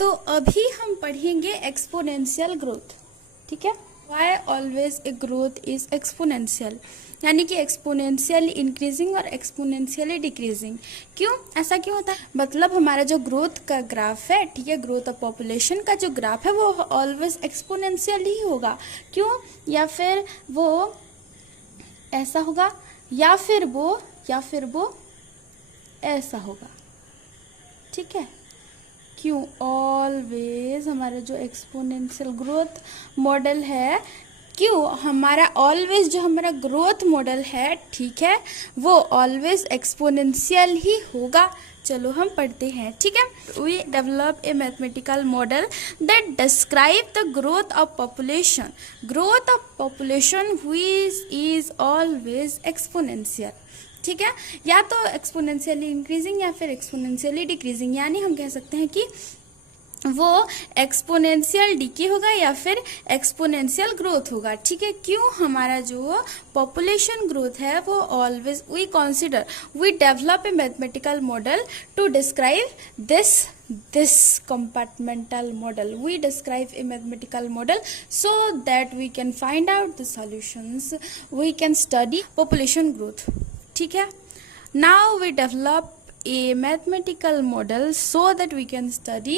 तो अभी हम पढ़ेंगे एक्सपोनेंशियल ग्रोथ। ठीक है, why always a growth is exponential, यानी कि एक्सपोनेंशियली इंक्रीजिंग और एक्सपोनेंशियली डिक्रीजिंग। क्यों, ऐसा क्यों होता है? मतलब हमारा जो ग्रोथ का ग्राफ है, ठीक है, ग्रोथ ऑफ पॉपुलेशन का जो ग्राफ है वो ऑलवेज एक्सपोनेंशियल ही होगा। क्यों? या फिर वो ऐसा होगा, या फिर वो ऐसा होगा। ठीक है, क्यों? ऑलवेज हमारा जो एक्सपोनेंशियल ग्रोथ मॉडल है, क्यों हमारा ऑलवेज जो हमारा ग्रोथ मॉडल है, ठीक है, वो ऑलवेज एक्सपोनेंशियल ही होगा। चलो हम पढ़ते हैं। ठीक है, we develop a mathematical model that describe the growth of population. Growth of population which is always exponential. ठीक है, या तो एक्सपोनेंशियली इंक्रीजिंग या फिर एक्सपोनेंशियली डिक्रीजिंग, यानी हम कह सकते हैं कि वो एक्सपोनेंशियल डिके होगा या फिर एक्सपोनेंशियल ग्रोथ होगा। ठीक है, क्यों? हमारा जो पॉपुलेशन ग्रोथ है वो always we develop a mathematical model to describe this compartmental model. We describe a mathematical model so that we can find out the solutions. We can study population growth. ठीक है, now we develop a mathematical model so that we can study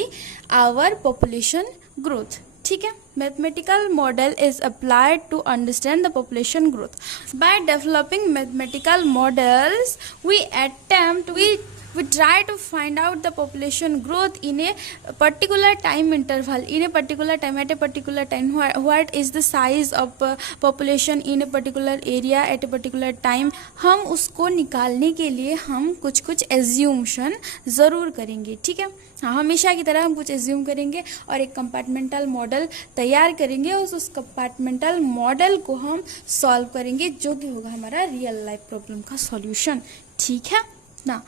our population growth. ठीक है, mathematical model is applied to understand the population growth. By developing mathematical models, we try to find out the population growth in a particular time interval, in a particular time, at a particular time. What is the size of population in a particular area at a particular time? हम उसको निकालने के लिए हम कुछ एज्यूमशन ज़रूर करेंगे। ठीक है, हाँ, हमेशा की तरह हम कुछ एज्यूम करेंगे और एक कंपार्टमेंटल मॉडल तैयार करेंगे और उस कंपार्टमेंटल मॉडल को हम सॉल्व करेंगे, जो कि होगा हमारा रियल लाइफ प्रॉब्लम का सॉल्यूशन। ठीक है ना।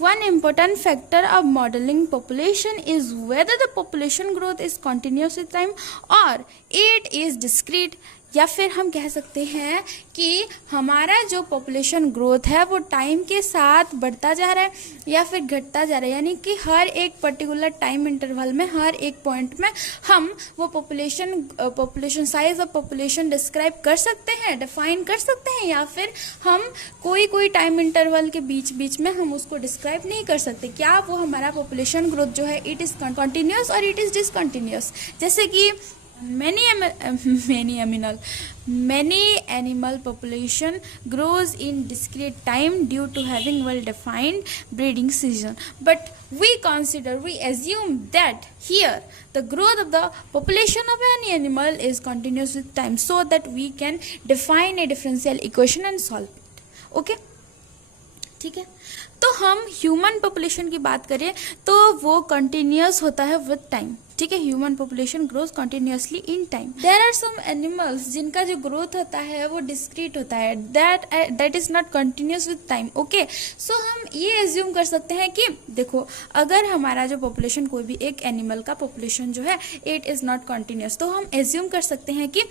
One important factor of modeling population is whether the population growth is continuous with time or it is discrete. या फिर हम कह सकते हैं कि हमारा जो पॉपुलेशन ग्रोथ है वो टाइम के साथ बढ़ता जा रहा है या फिर घटता जा रहा है, यानी कि हर एक पर्टिकुलर टाइम इंटरवल में, हर एक पॉइंट में हम वो population size of population describe कर सकते हैं, डिफाइन कर सकते हैं, या फिर हम कोई टाइम इंटरवल के बीच में हम उसको डिस्क्राइब नहीं कर सकते। क्या वो हमारा पॉपुलेशन ग्रोथ जो है इट इज़ कंटिन्यूस और इट इज़ डिसकंटिन्यूस। जैसे कि many animal population grows in discrete time due to having well defined breeding season, but we assume that here the growth of the population of any animal is continuous with time, so that we can define a differential equation and solve it. Okay, ठीक है, तो हम human population की बात करें तो वो continuous होता है विद टाइम। ठीक है, human population growth continuously in time. There are some animals जिनका जो ग्रोथ होता है वो डिस्क्रीट होता है, that is not continuous with time. Okay, so हम ये एज्यूम कर सकते हैं कि देखो, अगर हमारा जो पॉपुलेशन, कोई भी एक एनिमल का पॉपुलेशन जो है इट इज नॉट कंटिन्यूस, तो हम एज्यूम कर सकते हैं कि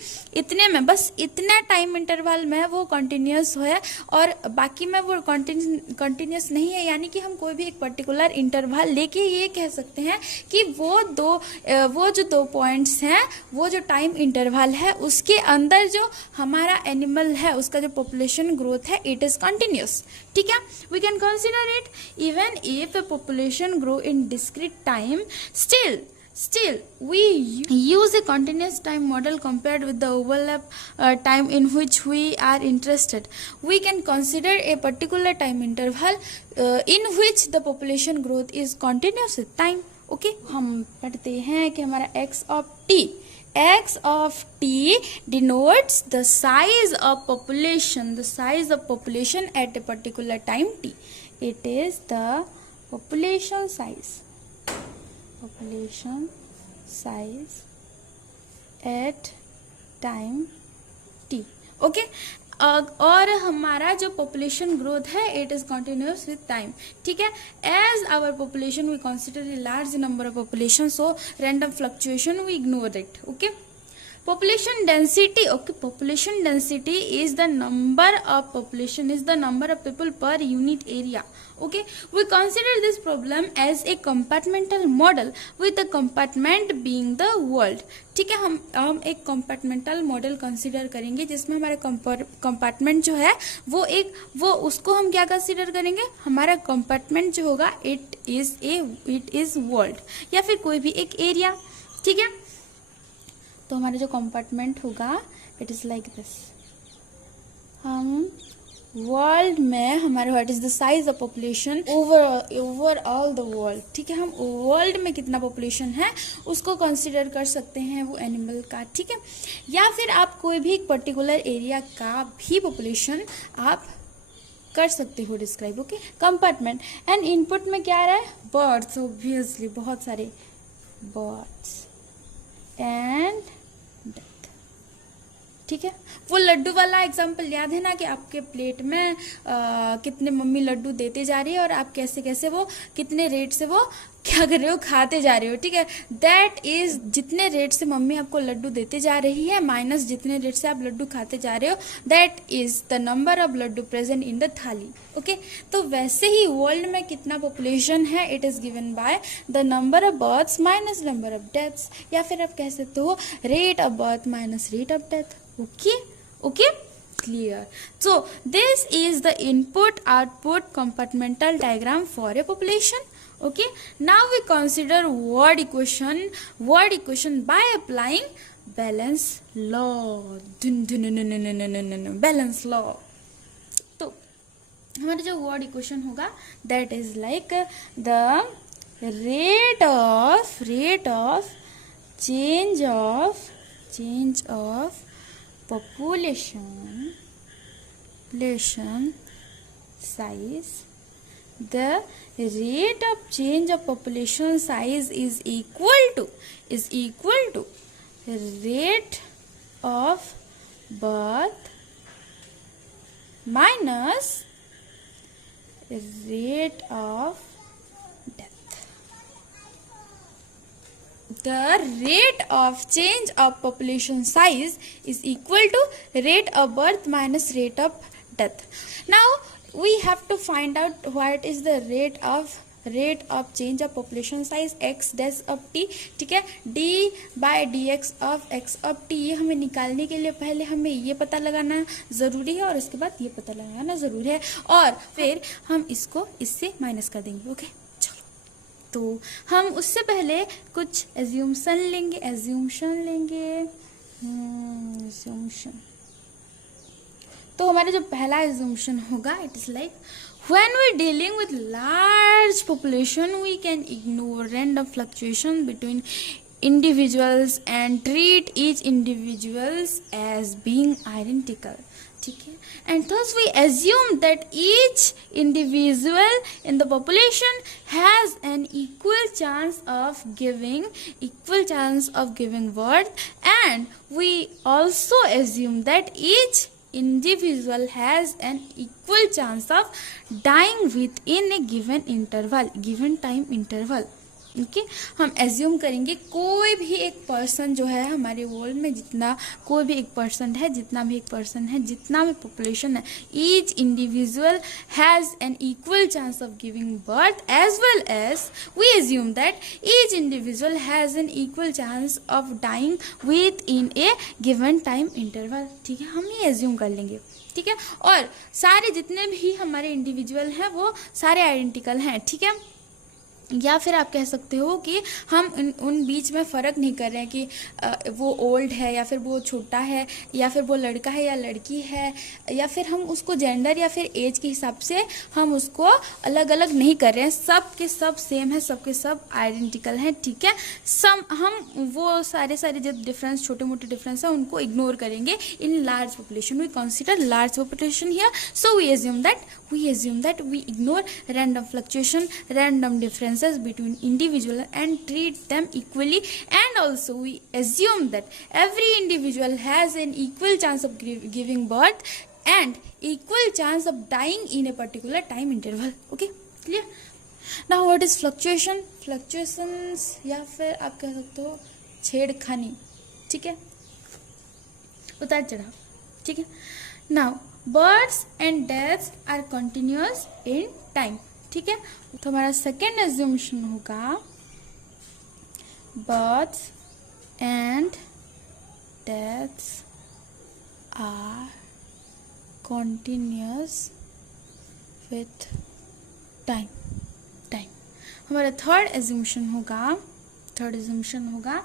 इतने में, बस इतना टाइम इंटरवल में वो कंटिन्यूस है और बाकी में वो कंटिन्यूस नहीं है, यानी कि हम कोई भी एक पर्टिकुलर इंटरवल लेके ये कह सकते हैं कि वो जो दो पॉइंट्स हैं, वो जो टाइम इंटरवल है उसके अंदर जो हमारा एनिमल है उसका जो पॉपुलेशन ग्रोथ है इट इज कंटिन्यूस। ठीक है, we can consider it even if the population grow in discrete time, still we use a continuous time model compared with the overlap time in which we are interested. We can consider a particular time interval in which the population growth is continuous with time. Okay, हम पढ़ते हैं कि हमारा x of t denotes the size of population at a particular time t. It is the population size at time t. Okay, और हमारा जो population growth है it is continuous with time. ठीक है, as our population we consider a large number of population, so random fluctuation we ignore it. Okay, population density, okay, population density is the number of people per unit area. Okay, we consider this problem as a compartmental model with the compartment being the world. ठीक है, हम एक compartmental model consider करेंगे जिसमें हमारे compartment जो है वो उसको हम क्या consider करेंगे, हमारा compartment जो होगा it is world या फिर कोई भी एक area. ठीक है, तो हमारा जो कंपार्टमेंट होगा इट इज लाइक दिस. हम वर्ल्ड में हमारे what is the size of population over all the world. ठीक है, हम वर्ल्ड में कितना पॉपुलेशन है उसको कंसिडर कर सकते हैं वो एनिमल का. ठीक है, या फिर आप कोई भी एक पर्टिकुलर एरिया का भी पॉपुलेशन आप कर सकते हो describe. Okay, compartment and input में क्या आ रहा है, बर्ड्स. ऑब्वियसली बहुत सारे बर्ड्स एंड डेथ. ठीक है, वो लड्डू वाला एग्जाम्पल याद है ना कि आपके प्लेट में कितने मम्मी लड्डू देते जा रही है और आप कैसे कैसे वो कितने रेट से वो क्या कर रहे हो, खाते जा रहे हो. ठीक है, दैट इज जितने रेट से मम्मी आपको लड्डू देते जा रही है माइनस जितने रेट से आप लड्डू खाते जा रहे हो, that is the number of laddoo present in the thali. Okay, तो वैसे ही वर्ल्ड में कितना पॉपुलेशन है it is given by the number of births minus number of deaths, या फिर आप कह सकते हो rate of birth minus rate of death. Okay, clear. So this is the input output compartmental diagram for a population. Okay, now we consider word equation by applying balance law. Balance law. तो हमारा जो word equation होगा that is like the rate of change of population size. The rate of change of population size is equal to rate of birth minus rate of death. The rate of change of population size is equal to rate of birth minus rate of death. Now we have to find out what is the rate of change of population size x dash of t. ठीक है, d by dx of x of t. ये हमें निकालने के लिए पहले हमें ये पता लगाना जरूरी है और इसके बाद ये पता लगाना जरूरी है और फिर हम इसको इससे माइनस कर देंगे. ओके, चलो, तो हम उससे पहले कुछ एज्यूम्शन लेंगे. तो हमारा जो पहला एज्यूम्शन होगा it is like when we dealing with large population we can ignore random fluctuation between individuals and treat each individuals as being identical. ठीक है, and thus we assume that each individual in the population has an equal chance of giving birth, and we also assume that each individual has an equal chance of dying within a given time interval. Okay, हम assume करेंगे कोई भी एक person जो है हमारे world में जितना भी एक पर्सन है जितना भी पॉपुलेशन है, each individual has an equal chance of giving birth as well as we assume that each individual has an equal chance of dying within a given time interval. ठीक है, हम ये assume कर लेंगे. ठीक है, और सारे जितने भी हमारे इंडिविजुअल हैं वो सारे आइडेंटिकल हैं. ठीक है, या फिर आप कह सकते हो कि हम उन बीच में फ़र्क नहीं कर रहे हैं कि वो ओल्ड है या फिर वो छोटा है या फिर वो लड़का है या लड़की है, या फिर हम उसको जेंडर या फिर एज के हिसाब से हम उसको अलग अलग नहीं कर रहे हैं. सब के सब सेम है, सब के सब आइडेंटिकल हैं. ठीक है, हम वो सारे जो डिफरेंस छोटे मोटे डिफरेंस है उनको इग्नोर करेंगे. In large population we consider large population here, so we assume that we ignore random fluctuation, random difference between individual and treat them equally, and also we assume that every individual has an equal chance of giving birth and equal chance of dying in a particular time interval. Okay, clear? Now what is fluctuations या फिर आप कह सकते हो छेड़खानी. ठीक है, उतार चढ़ाव, ठीक है। Now births and deaths are continuous in time, ठीक है। तो हमारा सेकेंड एज्यूम्शन होगा births and deaths are continuous with time. हमारा थर्ड एज्यूम्शन होगा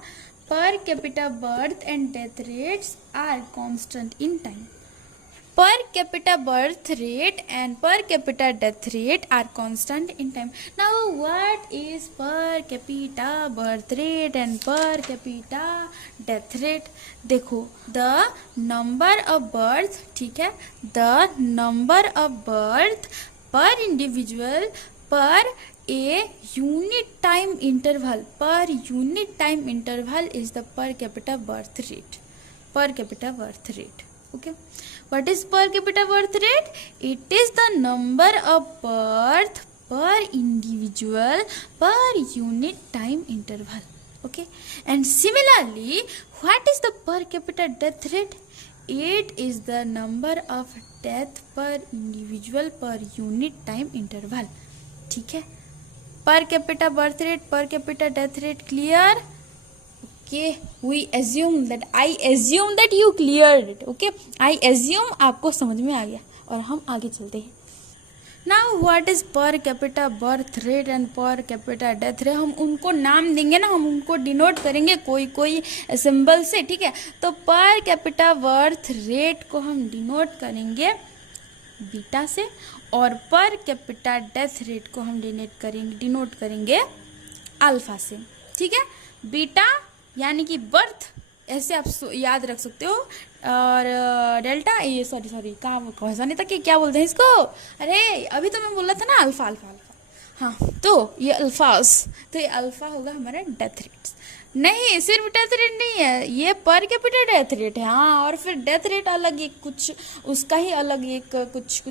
per capita birth and death rates are constant in time. Per capita birth rate and per capita death rate are constant in time. Now what is per capita birth rate and per capita death rate? देखो the number of birth, ठीक है, the number of birth per individual per a unit time interval is the per capita birth rate. Okay, what is per capita birth rate? It is the number of birth per individual per unit time interval. Okay, and similarly, what is the per capita death rate? It is the number of death per individual per unit time interval. ठीक है, per capita birth rate, per capita death rate, clear? Okay, I assume that you cleared it. Okay, I assume आपको समझ में आ गया और हम आगे चलते हैं. Now what is per capita birth rate and per capita death rate? हम उनको नाम देंगे ना, हम उनको डिनोट करेंगे कोई सिंबल से, ठीक है। तो per capita birth rate को हम डिनोट करेंगे बीटा से और per capita death rate को हम डिनोट करेंगे अल्फा से, ठीक है। बीटा यानी कि बर्थ, ऐसे आप याद रख सकते हो, और डेल्टा ये सॉरी कहाँ नहीं था कि क्या बोलते हैं इसको, अरे अभी तो मैं बोल रहा था ना अल्फा, हाँ, तो ये अल्फास, तो ये अल्फा होगा हमारा डेथ रेट। नहीं, सिर्फ डेथ रेट नहीं है, ये पर कैपिटा डेथ रेट है, हाँ, और फिर डेथ रेट अलग एक कुछ, उसका ही अलग एक कुछ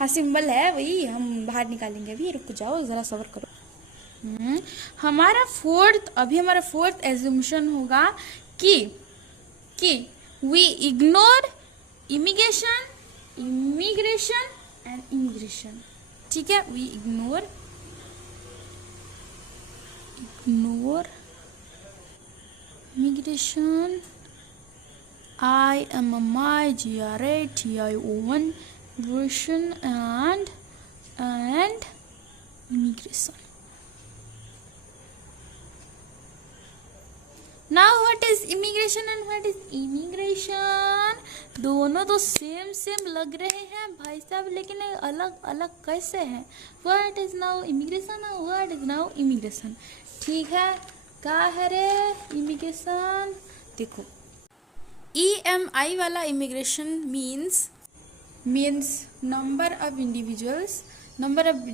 हाँ सिंबल है, वही हम बाहर निकालेंगे। अभी रुक जाओ, जरा सब्र करो। हमारा फोर्थ एज्यूम्शन होगा कि we ignore immigration and immigration, ठीक है। We ignore immigration, IMMIGRATION, immigration and immigration. Now what is immigration and what is immigration? दोनों तो सेम लग रहे हैं भाई साहब, लेकिन अलग कैसे हैं? What is now immigration and what is now immigration? ठीक है, क्या है रे immigration? देखो, EMI वाला immigration means number of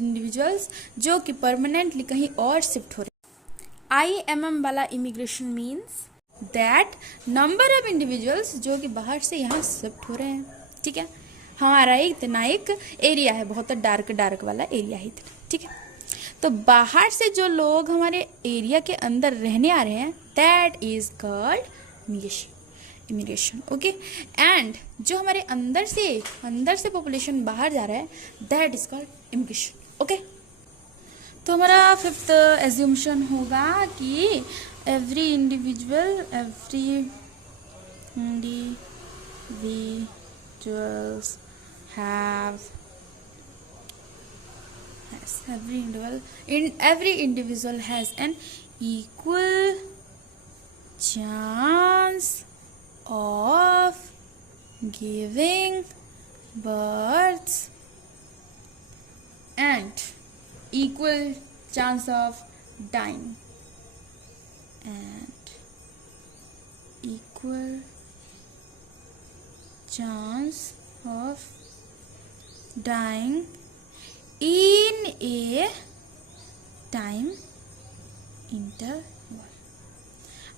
individuals जो कि परमानेंटली कहीं और शिफ्ट हो रहे हैं। IMM वाला immigration means that number of individuals जो कि बाहर से यहाँ शिफ्ट हो रहे हैं, ठीक है। हमारा इतना एक एरिया है, बहुत डार्क वाला एरिया है, ठीक है। तो बाहर से जो लोग हमारे एरिया के अंदर रहने आ रहे हैं, that is called immigration, okay. And जो हमारे अंदर से पॉपुलेशन बाहर जा रहा है, that is called immigration, okay. तो हमारा फिफ्थ एज्यूम्शन होगा कि every individuals have every individual has an equal chance of giving birth and equal chance of dying and equal chance of dying in a time interval।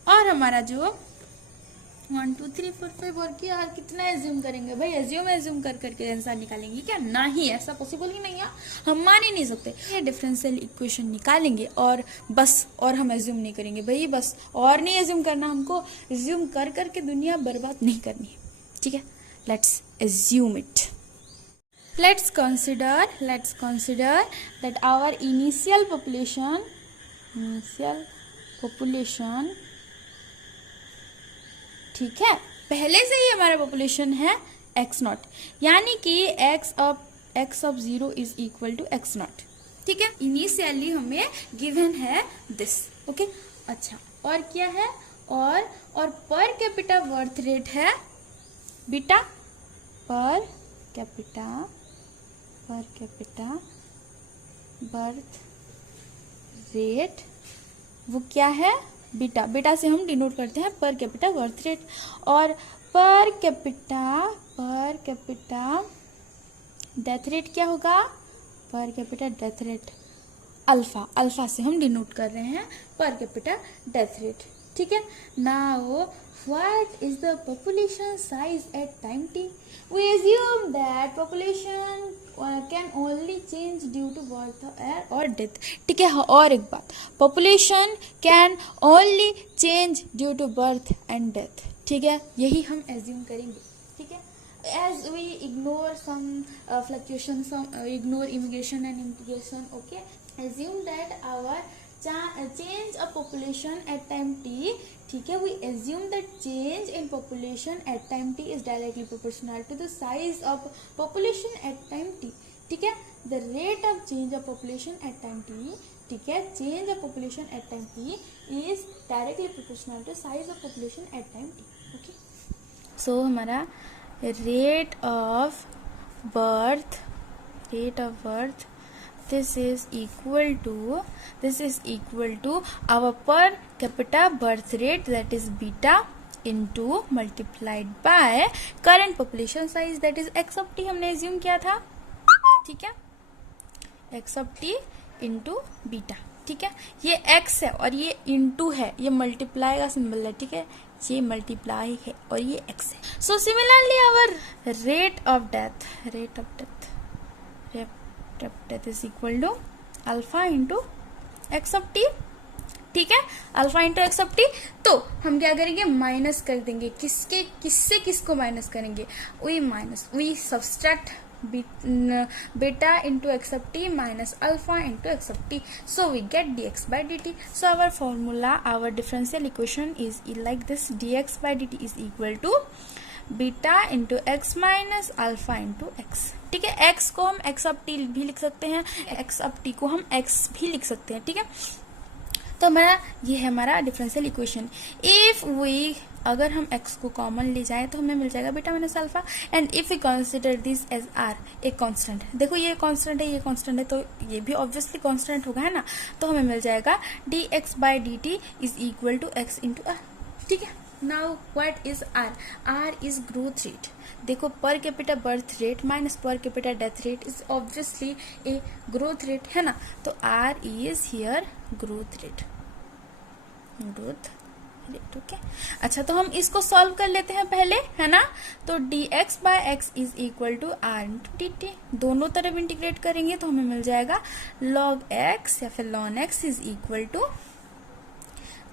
और हमारा जो 1 2 3 4 5 और क्या यार, कितना एज्यूम करेंगे भाई? एज्यूम कर करके आंसर निकालेंगे क्या? नहीं, ऐसा पॉसिबल ही नहीं है, हम मान ही नहीं सकते। ये डिफरेंशियल इक्वेशन निकालेंगे और बस, और हम एज्यूम नहीं करेंगे भाई, बस और नहीं एज्यूम करना, हमको एज्यूम कर करके दुनिया बर्बाद नहीं करनी है। ठीक है, let's assume it. Let's consider that our initial population ठीक है, पहले से ही हमारा पॉपुलेशन है x नॉट, यानी कि x of 0 is equal to x not. ठीक है, इनिशियली हमें गिवन है दिस. ओके, अच्छा, और क्या है, और पर कैपिटा बर्थ रेट है बीटा, पर कैपिटा बर्थ रेट वो क्या है, बीटा. बीटा से हम डिनोट करते हैं पर कैपिटा बर्थ रेट, और पर कैपिटा डेथ रेट क्या होगा, per capita death rate alpha से हम डिनोट कर रहे हैं पर कैपिटा डेथ रेट. ठीक है, now what is the population size at time t? We assume that population can only change due to birth or death. ठीक है, और एक बात, population can only change due to birth and death. ठीक है, यही हम assume करेंगे. ठीक है, as we ignore some fluctuations, ignore immigration and integration. Okay, assume that our change of population at time t. ठीक है, we assume that change in population at time t is directly proportional to the size of population at time t. ठीक है, the rate of change of population at time t. ठीक है, change of population at time t is directly proportional to size of population at time t. Okay, so हमारा rate of birth this is equal to our per capita birth rate, that is beta, into multiplied by current population size, that is x of t. हमने assume किया था. ठीक है, x of t into beta. ठीक है, ये x है और ये इंटू है, ये मल्टीप्लाई का सिंबल है. ठीक है, ये मल्टीप्लाई है और ये x है. So similarly our rate of death is equal to alpha into x of t. ठीक है, alpha into x of t. तो हम क्या करेंगे, माइनस कर देंगे. किसको माइनस करेंगे, we subtract beta into x of t minus alpha into x of t, so we get dx by dt. So our formula, our differential equation is like this: dx by dt is equal to beta into x minus alpha into x. ठीक है, x को हम x of T भी लिख सकते हैं, x of T को हम एक्स भी लिख सकते हैं. ठीक है, तो ये है हमारा डिफरेंशियल इक्वेशन. इफ वी, अगर हम x को कॉमन ले जाएं तो हमें मिल जाएगा beta minus alpha. And if we consider this as r, एक कांस्टेंट. देखो ये कांस्टेंट है, ये कांस्टेंट है, तो ये भी ऑब्वियसली कांस्टेंट होगा, है ना. तो हमें मिल जाएगा dx by dt is equal to x into r. ठीक है, now what is r? r is growth rate. देखो, per capita birth rate minus per capita death rate is obviously a growth rate, है ना. तो r is here growth rate. Okay, अच्छा, तो हम इसको सॉल्व कर लेते हैं पहले, है ना. तो dx by x is equal to r into d t. दोनों तरफ इंटीग्रेट करेंगे तो हमें मिल जाएगा log x या फिर ln x is equal to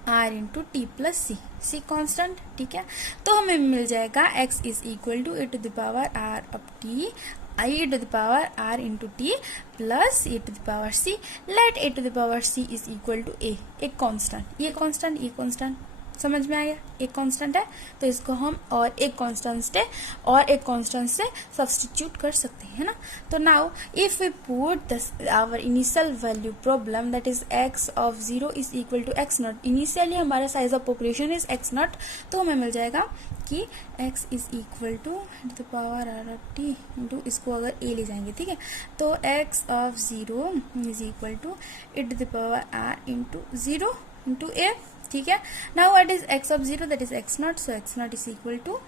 r into t plus c constant. ठीक है, तो हमें मिल जाएगा x is equal to a to the power r of t e to the power r into t plus e to the power c. Let a to the power c is equal to a, एक constant. ये constant समझ में आया, एक constant है, तो इसको हम और एक कांस्टेंट से सब्स्टिट्यूट कर सकते हैं, है ना. तो now if we put our initial value problem, that is x of 0 is equal to x naught. Initially हमारा size of population is x naught, तो हमें मिल जाएगा कि x is equal to the power r of t into, इसको अगर a ले जाएंगे, ठीक है, तो x of 0 is equal to e to the power r into 0 into a. ठीक है, now what is x of 0, that is x nought. So x not is equal to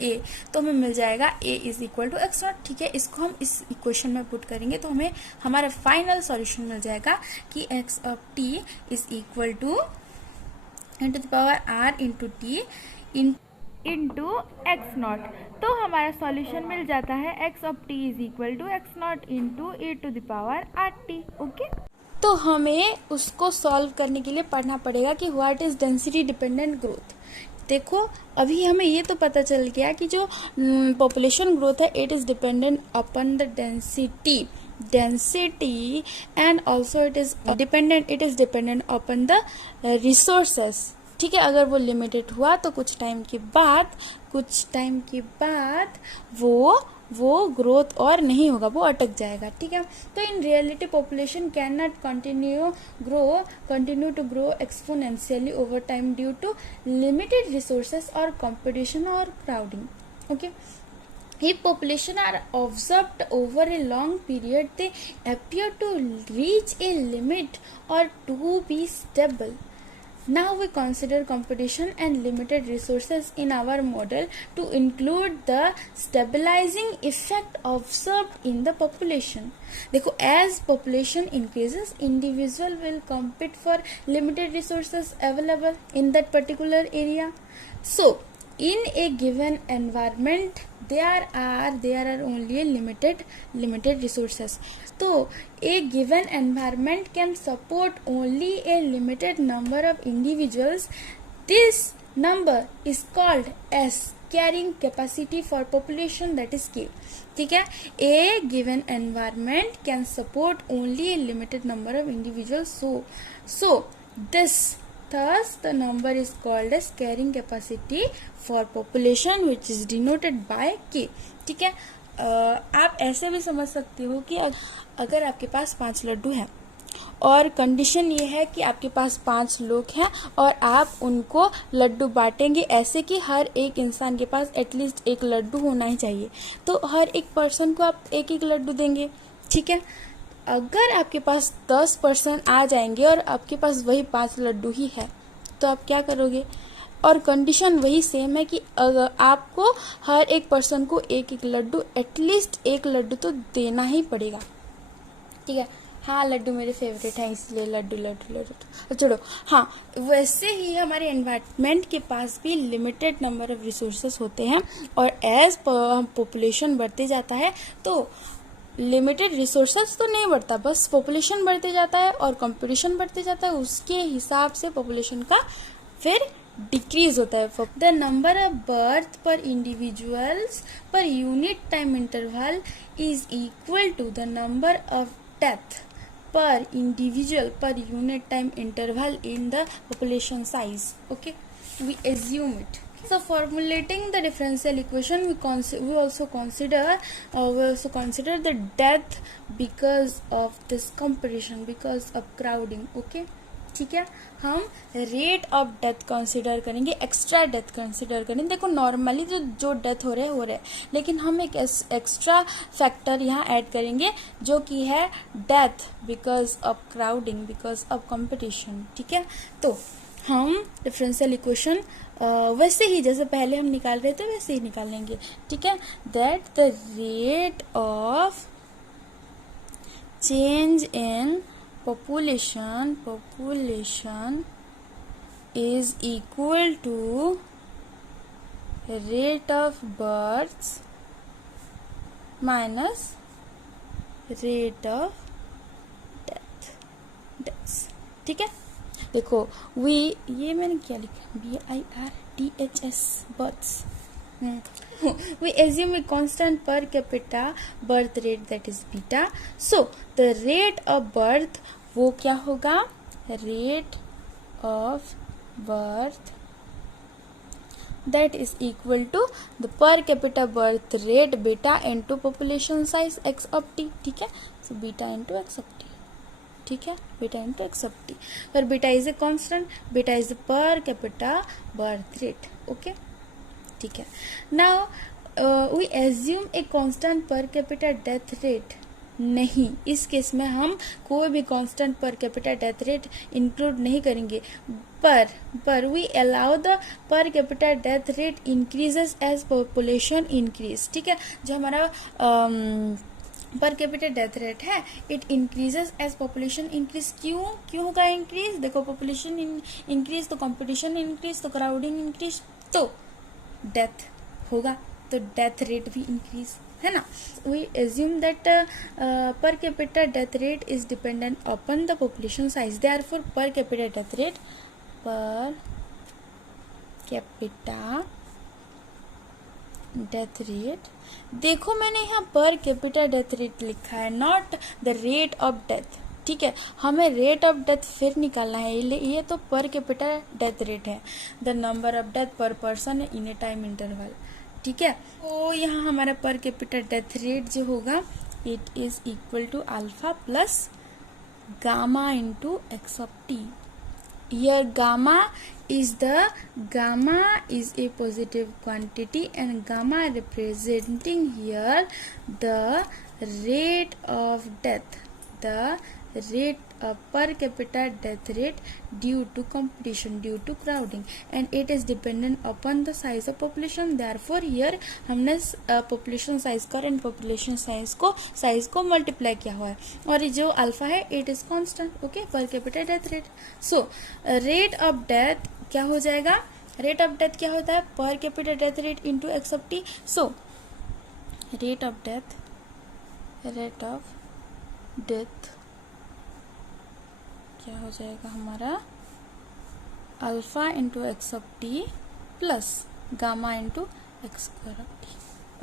a, तो हमें मिल जाएगा a is equal to x not. ठीक है, इसको हम इस इक्वेशन में पुट करेंगे तो हमें हमारा फाइनल सॉल्यूशन मिल जाएगा कि x of t is equal to into the power r into T into x not. तो हमारा सॉल्यूशन मिल जाता है x of t is equal to x nought into a to the power r t. Okay, तो हमें उसको solve करने के लिए पढ़ना पड़ेगा कि what is density dependent growth. देखो अभी हमें ये तो पता चल गया कि जो पॉपुलेशन ग्रोथ है it is dependent upon the density and also it is dependent upon the resources. ठीक है, अगर वो लिमिटेड हुआ तो कुछ टाइम के बाद वो ग्रोथ और नहीं होगा, वो अटक जाएगा। ठीक है, तो in reality population can not continue to grow exponentially over time due to limited resources और कंपटीशन और crowding. Okay, if population are observed over a long period they appear to reach a limit or to be stable. Now we consider competition and limited resources in our model to include the stabilizing effect observed in the population. देखो, as population increases, individual will compete for limited resources available in that particular area. So, in a given environment, there are only limited resources. So a given environment can support only a limited number of individuals. This number is called as carrying capacity for population, that is K. ठीक है, a given environment can support only a limited number of individuals. So thus the number is called as carrying capacity for population which is denoted by K. ठीक है, आप ऐसे भी समझ सकते हो कि अगर आपके पास 5 लड्डू हैं और कंडीशन ये है कि आपके पास 5 लोग हैं और आप उनको लड्डू बांटेंगे ऐसे कि हर एक इंसान के पास एटलीस्ट एक लड्डू होना ही चाहिए, तो हर एक पर्सन को आप एक एक लड्डू देंगे। ठीक है, अगर आपके पास 10 पर्सन आ जाएंगे और आपके पास वही 5 लड्डू ही है तो आप क्या करोगे? और कंडीशन वही सेम है कि अगर आपको हर एक पर्सन को एक एक लड्डू, एटलीस्ट एक लड्डू तो देना ही पड़ेगा। ठीक है, हाँ लड्डू मेरे फेवरेट हैं इसलिए लड्डू चलो। हाँ, वैसे ही हमारे एनवायरनमेंट के पास भी लिमिटेड नंबर ऑफ रिसोर्सेस होते हैं और एज पॉपुलेशन बढ़ते जाता है तो लिमिटेड रिसोर्सेस तो नहीं बढ़ता, बस पॉपुलेशन बढ़ते जाता है और कंपटीशन बढ़ते जाता है, उसके हिसाब से पॉपुलेशन का फिर डिक्रीज होता है। The number of birth per individuals per unit time interval is equal to the number of death per individual per unit time interval in the population size. Okay, we assume it. So formulating the differential equation, we also consider the death because of this competition, because of crowding. Okay, ठीक है, हम rate of death consider करेंगे, extra death consider करेंगे। देखो normally जो death हो रहे हैं, लेकिन हम एक एक्स्ट्रा फैक्टर यहाँ ऐड करेंगे जो कि है death because of crowding, because of competition. ठीक है, तो हम डिफरेंशियल इक्वेशन वैसे ही जैसे पहले हम निकाल रहे थे वैसे ही निकाल लेंगे। ठीक है, that the rate of change in population is equal to rate of births minus rate of deaths। ठीक है, देखो ये मैंने क्या लिखा, BIRTHS births। We assume a constant per capita birth rate, that is beta. So the rate of birth वो क्या होगा, rate of birth that is equal to the per capita birth rate beta into population size x of t। ठीक है, so beta into x of t। ठीक है, beta into x of t, where beta is a constant, beta is the per capita birth rate। okay, ठीक है, now we assume a constant per capita death rate. नहीं, इस case में हम कोई भी constant per capita death rate include नहीं करेंगे, पर we allow the per capita death rate increases as population increase. ठीक है, जो हमारा पर कैपिटा डेथ रेट है it increases as population increase. क्यों होगा इंक्रीज? देखो पॉपुलेशन इंक्रीज तो कंपटीशन इंक्रीज तो क्राउडिंग इंक्रीज तो डेथ होगा, तो डेथ रेट भी इंक्रीज, है ना। We assume that per capita death rate is dependent upon the population size, therefore per capita death rate capita death rate, देखो मैंने यहाँ पर कैपिटा डेथ रेट लिखा है, not the rate of death, ठीक है। हमें रेट ऑफ डेथ फिर निकालना है, ये तो पर कैपिटा डेथ रेट है, द नंबर ऑफ डेथ पर person in A time interval, ठीक है। तो यहाँ हमारा पर कैपिटा डेथ रेट जो होगा it is equal to alpha plus gamma into x of t. Here gamma is a positive quantity and gamma representing here the rate of death, the rate per capita death rate due to competition, due to crowding, and it is dependent upon the size of population. Therefore here हमने population size current population size को multiply किया हुआ है, और ये जो alpha है it is constant, okay, per capita death rate. So rate of death क्या हो जाएगा, rate of death क्या होता है, per capita death rate into x of t. So rate of death क्या हो जाएगा हमारा, alpha into x of t plus gamma into x square of t,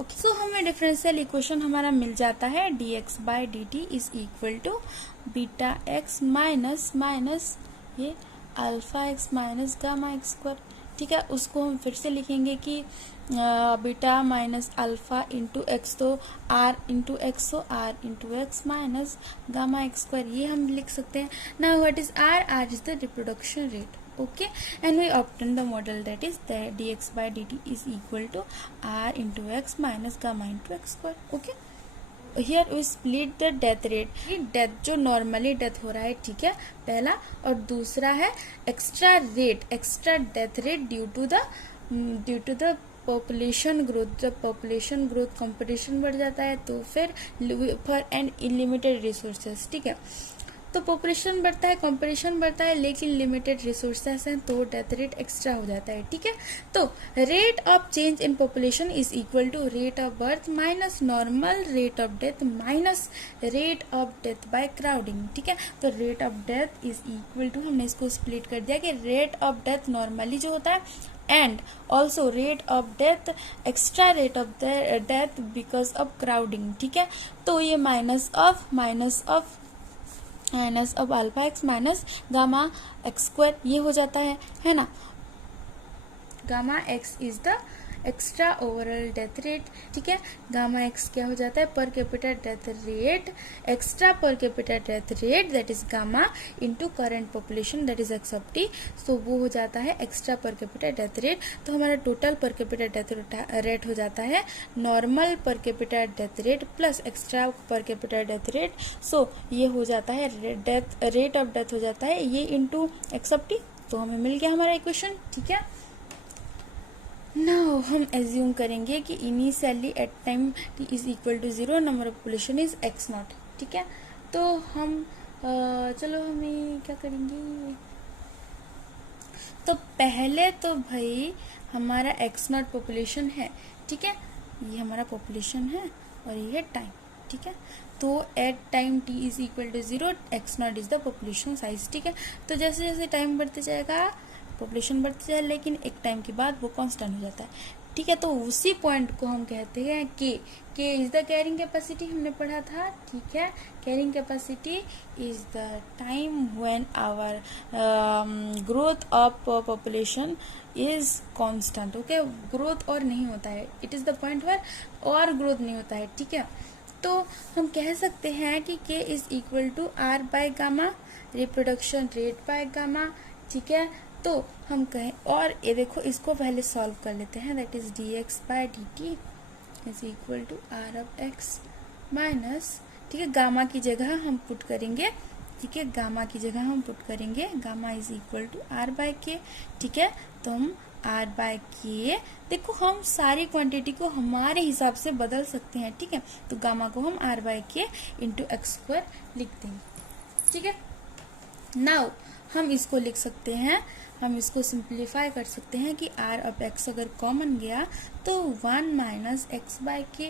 okay. So हमें डिफरेंशियल इक्वेशन हमारा मिल जाता है dx by d t is equal to beta x minus ये alpha x minus gamma x square, ठीक है। उसको हम फिर से लिखेंगे कि beta minus alpha into x, तो आर इंटू एक्स, तो r into x minus gamma x square, ये हम लिख सकते हैं। Now what is r is the reproduction rate, okay, and we obtain the model that is the dx by dt is equal to r into x minus gamma into x square, okay. Here we split the death rate, डेथ जो normally death हो रहा है, ठीक है, पहला, और दूसरा है extra death rate due to the population growth. जब पॉपुलेशन ग्रोथ कंपटीशन बढ़ जाता है तो फिर फॉर एंड अनलिमिटेड रिसोर्सेज, ठीक है। तो पॉपुलेशन बढ़ता है, कंपटीशन बढ़ता है, लेकिन लिमिटेड रिसोर्सेस हैं तो डेथ रेट एक्स्ट्रा हो जाता है, ठीक है। तो rate of change in population is equal to rate of birth minus normal rate of death minus rate of death by crowding, ठीक है। तो rate of death is equal to, हमने इसको स्प्लिट कर दिया कि रेट ऑफ डेथ नॉर्मली जो होता है and also rate of death extra rate of death because of crowding, ठीक है। तो ये minus of alpha x minus gamma x square ये हो जाता है ना। Gamma x is the extra overall death rate, ठीक है। गामा एक्स क्या हो जाता है, पर capita death rate, extra per capita death rate that is gamma into current population that is x of T, सो वो हो जाता है extra per capita death rate. तो हमारा टोटल पर कैपिटा डेथ रेट हो जाता है normal per capita death rate plus extra per capita death rate, so ये हो जाता है रेट ऑफ डेथ हो जाता है ये इनटू एक्स ऑफ टी। तो हमें मिल गया हमारा इक्वेशन, ठीक है। नाउ हम एज्यूम करेंगे कि initially at time t is equal to 0 number of population is x not, ठीक है। तो हम चलो हमें क्या करेंगे, तो पहले तो भाई हमारा एक्स नॉट पॉपुलेशन है, ठीक है, ये हमारा पॉपुलेशन है और ये टाइम, ठीक है। तो at time t is equal to 0 x nought is the population size, ठीक है। तो जैसे जैसे टाइम बढ़ते जाएगा पॉपुलेशन बढ़ती जाए, लेकिन एक टाइम के बाद वो कांस्टेंट हो जाता है, ठीक है। तो उसी पॉइंट को हम कहते हैं के इज द कैरिंग कैपेसिटी, हमने पढ़ा था, ठीक है। Carrying capacity is the time when our growth of population is constant, okay. Growth और नहीं होता है, it is the point where और ग्रोथ नहीं होता है, ठीक है। तो हम कह सकते हैं कि k is equal to r by gamma, reproduction rate by gamma, ठीक है। तो हम कहें, और ये देखो इसको पहले सॉल्व कर लेते हैं, that is d x by d t is equal to r of x minus, ठीक है, गामा की जगह हम पुट करेंगे, ठीक है, गामा की जगह हम पुट करेंगे gamma is equal to r by k, ठीक है। तो हम आर बाय के, देखो हम सारी क्वांटिटी को हमारे हिसाब से बदल सकते हैं, ठीक है। तो गामा को हम आर बाय के इंटू एक्स स्क्वायर लिख देंगे, ठीक है। नाउ हम इसको लिख सकते हैं, हम इसको सिंप्लीफाई कर सकते हैं कि आर ऑफ एक्स अगर कॉमन गया तो 1 माइनस एक्स बाय के,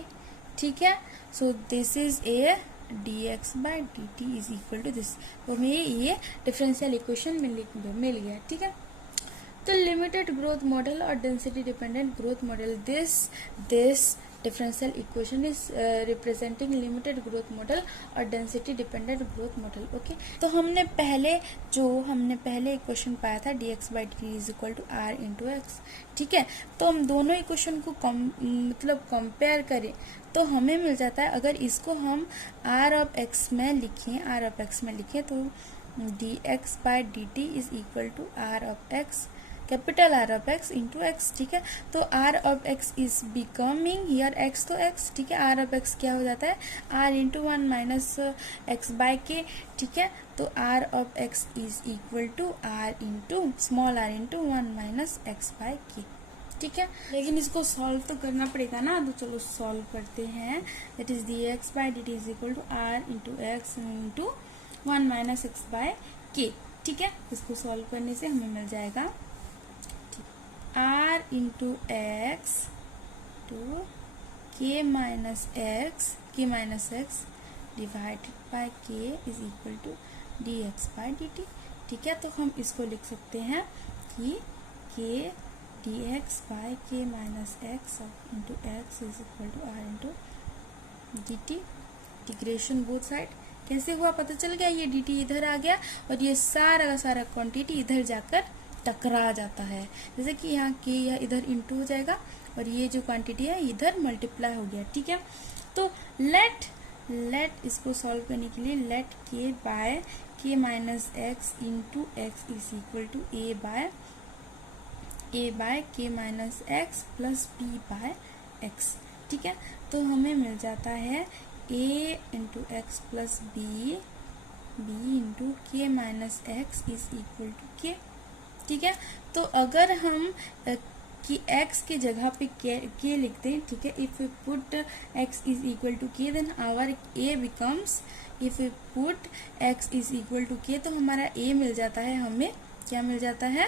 ठीक है। So this is a d x by d t is equal to this. तो हमें ये डिफरेंशियल इक्वेशन मिल गया, ठीक है। तो लिमिटेड ग्रोथ मॉडल और density dependent growth model, this differential equation is representing limited growth model और density dependent growth model. Okay, तो हमने पहले इक्वेशन पाया था dx/dt is equal to r into x. ठीक है, तो हम दोनों इक्वेशन को कंपेयर करें तो हमें मिल जाता है, अगर इसको हम r ऑफ x में लिखें तो dx/dt is equal to r of x, capital R of x into x. ठीक है, तो R of x is becoming here x, तो x, ठीक है, R ऑफ x क्या हो जाता है R into 1 minus x by k. ठीक है, तो R of x is equal to R into small r into 1 minus x by k. ठीक है, लेकिन इसको सॉल्व तो करना पड़ेगा ना, तो चलो सॉल्व करते हैं। That is dx/dt is equal to R into x into 1 minus x by k. ठीक है, इसको सॉल्व करने से हमें मिल जाएगा r into x to k minus x divided by k is equal to dx/dt। ठीक है, तो हम इसको लिख सकते हैं कि k dx/k minus x into x is equal to r into dt। Integration both side कैसे हुआ पता चल गया, ये dt इधर आ गया और ये सारा का सारा क्वांटिटी इधर जाकर टकरा जाता है, जैसे कि यहाँ के यह इधर इंटू हो जाएगा और ये जो क्वांटिटी है इधर मल्टीप्लाई हो गया। ठीक है, तो लेट इसको सॉल्व करने के लिए let k by k minus x into x is equal to a by k minus x plus b by x। ठीक है, तो हमें मिल जाता है a into x plus b into k minus x is equal to k। ठीक है, तो अगर हम कि x के जगह पे k लिखते हैं, ठीक है, if we put x is equal to k then our a becomes, if we put x is equal to k तो हमारा a मिल जाता है, हमें क्या मिल जाता है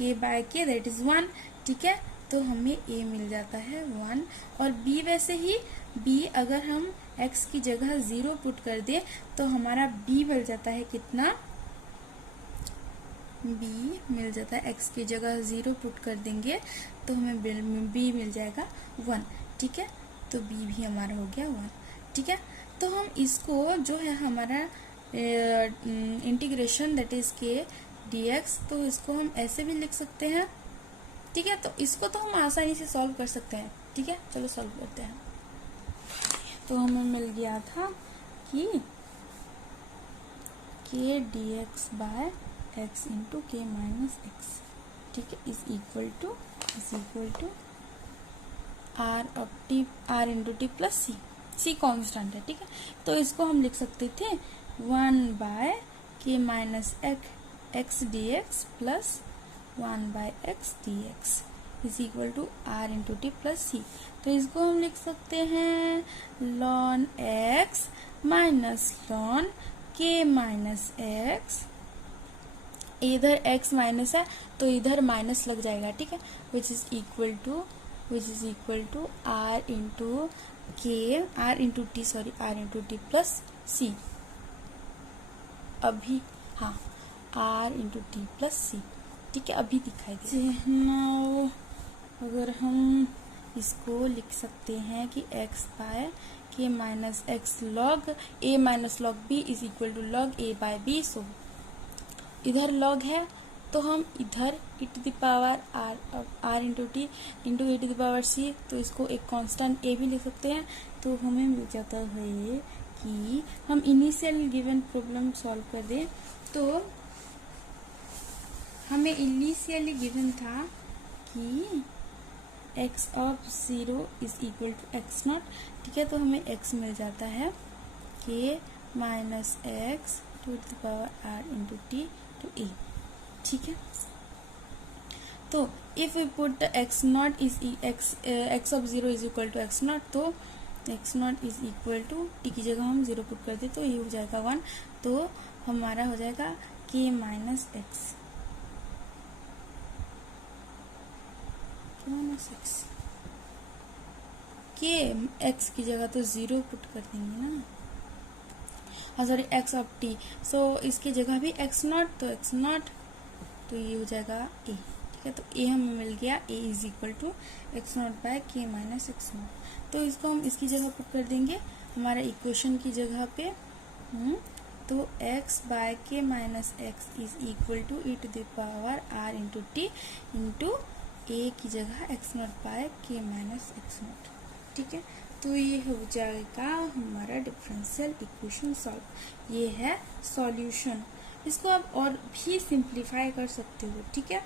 k by k that is 1। ठीक है, तो हमें a मिल जाता है 1 और b वैसे ही b अगर हम x की जगह 0 पुट कर दे तो हमारा b मिल जाता है कितना, b मिल जाता है x की जगह 0 पुट कर देंगे तो हमें b मिल जाएगा 1। ठीक है, तो b भी हमारा हो गया 1। ठीक है, तो हम इसको जो है हमारा integration that is k dx, तो इसको हम ऐसे भी लिख सकते हैं। ठीक है, तो इसको तो हम आसानी से सॉल्व कर सकते हैं। ठीक है, चलो सॉल्व करते हैं। तो हमें मिल गया था कि k dx by x into k minus x, ठीक है, is equal to r into t plus c constant है। ठीक है, तो इसको हम लिख सकते थे 1 by k minus x d x plus 1 by x d x is equal to r into t plus c। तो इसको हम लिख सकते हैं ln x minus ln k minus x, इधर x माइनस है तो इधर माइनस लग जाएगा। ठीक है, which is equal to r into t plus c। अभी हाँ r into t plus c. ठीक है, अभी दिखाई दे। नाउ अगर हम इसको लिख सकते हैं कि x by k minus x log a minus log b is equal to log a by b। So इधर लॉग है तो हम इधर e to the power r into T into e to the power c, तो इसको एक constant a भी लिख सकते हैं। तो हमें मिल जाता है कि हम इनिशियल गिवन प्रॉब्लम सॉल्व कर दें तो हमें इनिशियली गिवन था कि x of 0 is equal to x not. ठीक है, तो हमें x मिल जाता है k minus x to the power r into t to a। ठीक है, तो if we put x not is x of 0 is equal to x naught, तो x not is equal to t की जगह हम 0 पुट कर दे तो ये हो जाएगा 1। तो हमारा हो जाएगा k माइनस एक्स के x की जगह तो 0 पुट कर देंगे ना, हाँ सॉरी x ऑफ t, सो इसकी जगह भी x नॉट, तो x नॉट तो ये हो जाएगा a। ठीक ठीक है। तो ए हमें मिल गया, A is equal to x naught by k minus x not. तो इसको हम इसकी जगह पर कर देंगे हमारा इक्वेशन की जगह पे। तो x by k minus x is equal to e to the power r into T into A की जगह x naught by k minus x not. ठीक है, तो ये हो जाएगा हमारा डिफरेंशियल इक्वेशन सॉल्व। ये है सॉल्यूशन। इसको आप और भी सिंप्लीफाई कर सकते हो। ठीक है।